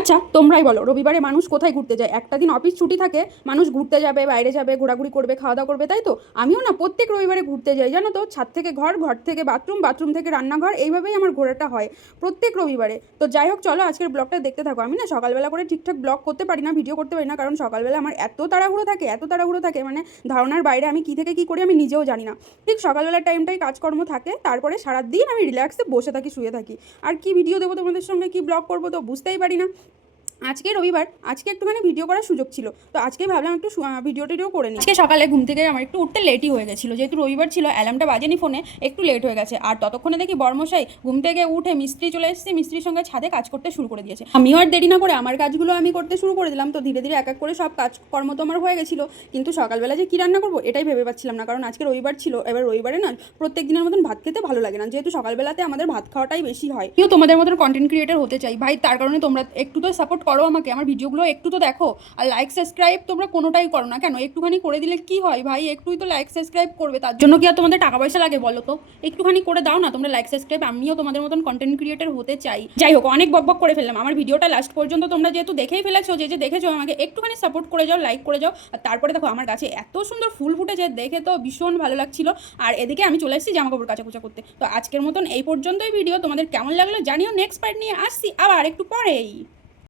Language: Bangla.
আচ্ছা তোমরাই বলো, রবিবারে মানুষ কোথায় ঘুরতে যায়? একটা দিন অফিস ছুটি থাকে, মানুষ ঘুরতে যাবে, বাইরে যাবে, ঘোরাঘুরি করবে, খাওয়া দাওয়া করবে, তাই তো? আমিও না প্রত্যেক রবিবারে ঘুরতে যাই, জানো তো। ছাদ থেকে ঘর, ঘর থেকে বাথরুম, বাথরুম থেকে রান্নাঘর, এইভাবেই আমার ঘোরাটা হয় প্রত্যেক রবিবারে। তো যাই হোক, চলো আজকের ব্লগটা দেখতে থাকো। আমি না সকালবেলা করে ঠিকঠাক ব্লগ করতে পারি না, ভিডিও করতে পারি না, কারণ সকালবেলা আমার এত তাড়াহুড়ো থাকে, এত তাড়াহুড়ো থাকে, মানে ধারণার বাইরে। আমি কী থেকে কী করি আমি নিজেও জানি না। ঠিক সকালবেলার টাইমটাই কাজকর্ম থাকে, তারপরে সারাদিন আমি রিল্যাক্সে বসে থাকি, শুয়ে থাকি। আর কি ভিডিও দেবো তোমাদের সঙ্গে, কি ব্লগ করবো তো বুঝতেই পারি না। আজকে রবিবার, আজকে একটুখানি ভিডিও করার সুযোগ ছিল, তো আজকেই ভাবলাম একটু ভিডিও টিডিও করে নিই। আজকে সকালে ঘুম থেকে আমার একটু উঠতে লেটই হয়ে গেছিলো, যেহেতু রবিবার ছিল, অ্যালার্মটা বাজেনি ফোনে, একটু লেট হয়ে গেছে। আর ততক্ষণে দেখি বর্মশাই ঘুম থেকে উঠে মিস্ত্রি চলে এসেছে, মিস্ত্রির সঙ্গে ছাদে কাজ করতে শুরু করে দিয়েছে। আমিও আর দেরি না করে আমার কাজগুলো আমি করতে শুরু করে দিলাম। তো ধীরে ধীরে এক এক করে সব কাজকর্ম তো আমার হয়ে গেছিলো, কিন্তু সকালবেলা যে কী রান্না করবো এটাই ভেবে পাচ্ছিলাম না, কারণ আজকে রবিবার ছিল। এবার রবিবারে না প্রত্যেক দিনের মতন ভাত খেতে ভালো লাগে না, যেহেতু সকালবেলাতে আমাদের ভাত খাওয়াটাই বেশি হয়। কেউ তোমাদের মতন কন্টেন্ট ক্রিয়েটার হতে চাই ভাই, তার কারণে তোমরা একটু তো সাপোর্ট করো আমাকে, আমার ভিডিওগুলো একটু তো দেখো। আর লাইক সাবস্ক্রাইব তোমরা কোনোটাই করো না কেন? একটুখানি করে দিলে কি হয় ভাই? একটুই তো লাইক সাবস্ক্রাইব করবে, তার জন্য কি আর তোমাদের টাকা পয়সা লাগে বলো তো? একটুখানি করে দাও না তোমরা লাইক সাবস্ক্রাইব, আমিও তোমাদের মতন কন্টেন্ট ক্রিয়েটার হতে চাই। যাই হোক, অনেক বকবক করে ফেললাম। আমার ভিডিওটা লাস্ট পর্যন্ত তোমরা যেহেতু দেখেই ফেলেছো, যে দেখেছো, আমাকে একটুখানি সাপোর্ট করে যাও, লাইক করে যাও। আর তারপরে দেখো আমার গাছে এত সুন্দর ফুল ফুটেছে, দেখে তো ভীষণ ভালো লাগছিল। আর এদিকে আমি চলে এসেছি জামা কাপড় কাচাকুচা করতে। তো আজকের মতন এই পর্যন্তই ভিডিও। তোমাদের কেমন লাগলো জানিও। নেক্সট পার্ট নিয়ে আসছি আবার একটু পরেই।